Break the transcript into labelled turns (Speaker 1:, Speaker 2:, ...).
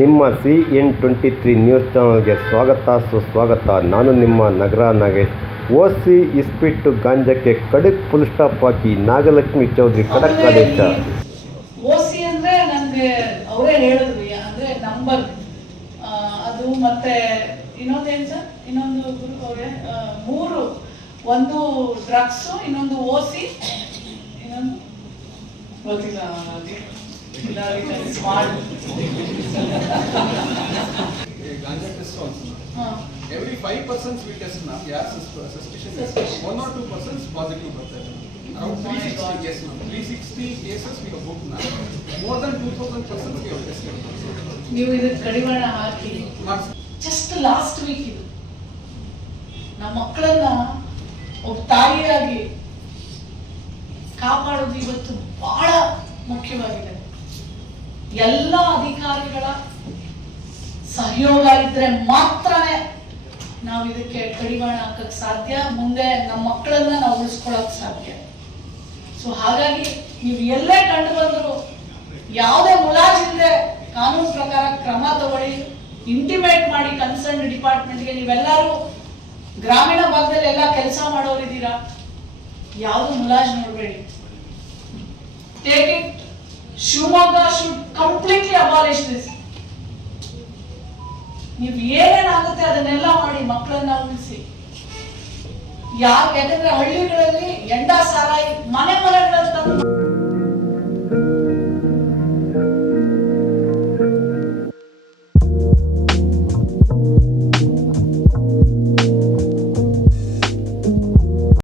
Speaker 1: ನಿಮ್ಮ C N twenty three news ಚಾನಲ್ಗೆ ಸ್ವಾಗತ. ಸುಸ್ವಾಗತ. ನಾನು ನಿಮ್ಮ ನಗರ ನಾಗೇಶ್. ಸಿ ಇಸ್ಪಿಟ್ಟು ಗಾಂಜಕ್ಕೆ ಕಡಕ್ ಫುಲ್ ಸ್ಟಾಪ್ ಹಾಕಿ ನಾಗಲಕ್ಷ್ಮಿ ಚೌಧರಿ ಖಡಕ್ ಆದೇಶ.
Speaker 2: ಓಸಿ ಅಂದ್ರೆ ನನಗೆ ಅವರೇ ಹೇಳಿದ್ರು ಅಂದ್ರೆ ನಂಬರ್. ಅದು ಮತ್ತೆ ಇನ್ನೊಂದೇನ್ ಸರ್? ಇನ್ನೊಂದು ಮೂರು. ಒಂದು ಡ್ರಗ್ಸ್ ಇನ್ನೊಂದು ಓಸಿ ಇನ್ನೊಂದು ಗೊತ್ತಿಲ್ಲ.
Speaker 3: Every five
Speaker 2: person
Speaker 3: we test ನಮ್ ಯಾರ್ suspicion one or
Speaker 2: two
Speaker 3: person
Speaker 2: positive
Speaker 3: ಬರ್ತಾರೆ ಅರೌಂಡ್ ತ್ರೀ ಸಿಕ್ಸ್ಟಿ ಕೇಸ್ ನಮ್ ತ್ರೀ ಕೇಸಸ್ ವಿ ಬುಕ್ ನಾವು more than two thousand person we test
Speaker 2: ನೀವು ಇದನ್ನ ಕಡಿವಾಣ ಹಾಕಿ. ಜಸ್ಟ್ ಲಾಸ್ಟ್ ವೀಕ್ ಇದು. ನಮ್ಮ ಮಕ್ಕಳನ್ನ ಒಬ್ಬ ತಾಯಿಯಾಗಿ ಕಾಪಾಡೋದು ಇವತ್ತು ಬಹಳ ಮುಖ್ಯವಾಗಿದೆ. ಎಲ್ಲ ಅಧಿಕಾರಿಗಳ ಸಹಯೋಗ ಇದ್ರೆ ಮಾತ್ರನೇ ನಾವು ಇದಕ್ಕೆ ಕಡಿವಾಣ ಹಾಕಕ್ ಸಾಧ್ಯ. ಮುಂದೆ ನಮ್ಮ ಮಕ್ಕಳನ್ನ ನಾವು ಉಳಿಸ್ಕೊಳಕ್ ಸಾಧ್ಯ. ಸೊ ಹಾಗಾಗಿ ನೀವು ಎಲ್ಲೇ ಕಂಡು ಬಂದ್ರು ಯಾವುದೇ ಮುಲಾಜಿಲ್ಲದೆ ಕಾನೂನು ಪ್ರಕಾರ ಕ್ರಮ ತಗೊಳ್ಳಿ. ಇಂಟಿಮೇಟ್ ಮಾಡಿ ಕನ್ಸರ್ನ್ ಡಿಪಾರ್ಟ್ಮೆಂಟ್ಗೆ ನೀವೆಲ್ಲರೂ ಗ್ರಾಮೀಣ ಭಾಗದಲ್ಲಿ ಎಲ್ಲ ಕೆಲಸ ಮಾಡೋರಿದ್ದೀರಾ ಯಾವುದು ಮುಲಾಜ್ ನೋಡಬೇಡಿ. Take it Shivamogga should completely abolish this ನೀವು ಏನೇನಾಗುತ್ತೆ ಅದನ್ನೆಲ್ಲ ಮಾಡಿ ಮಕ್ಕಳನ್ನ ಉಳಿಸಿ. ಯಾಕೆ? ಯಾಕಂದ್ರೆ ಹಳ್ಳಿಗಳಲ್ಲಿ ಎಂಡ ಸಾರಾಯಿ ಮನೆ ಮನೆ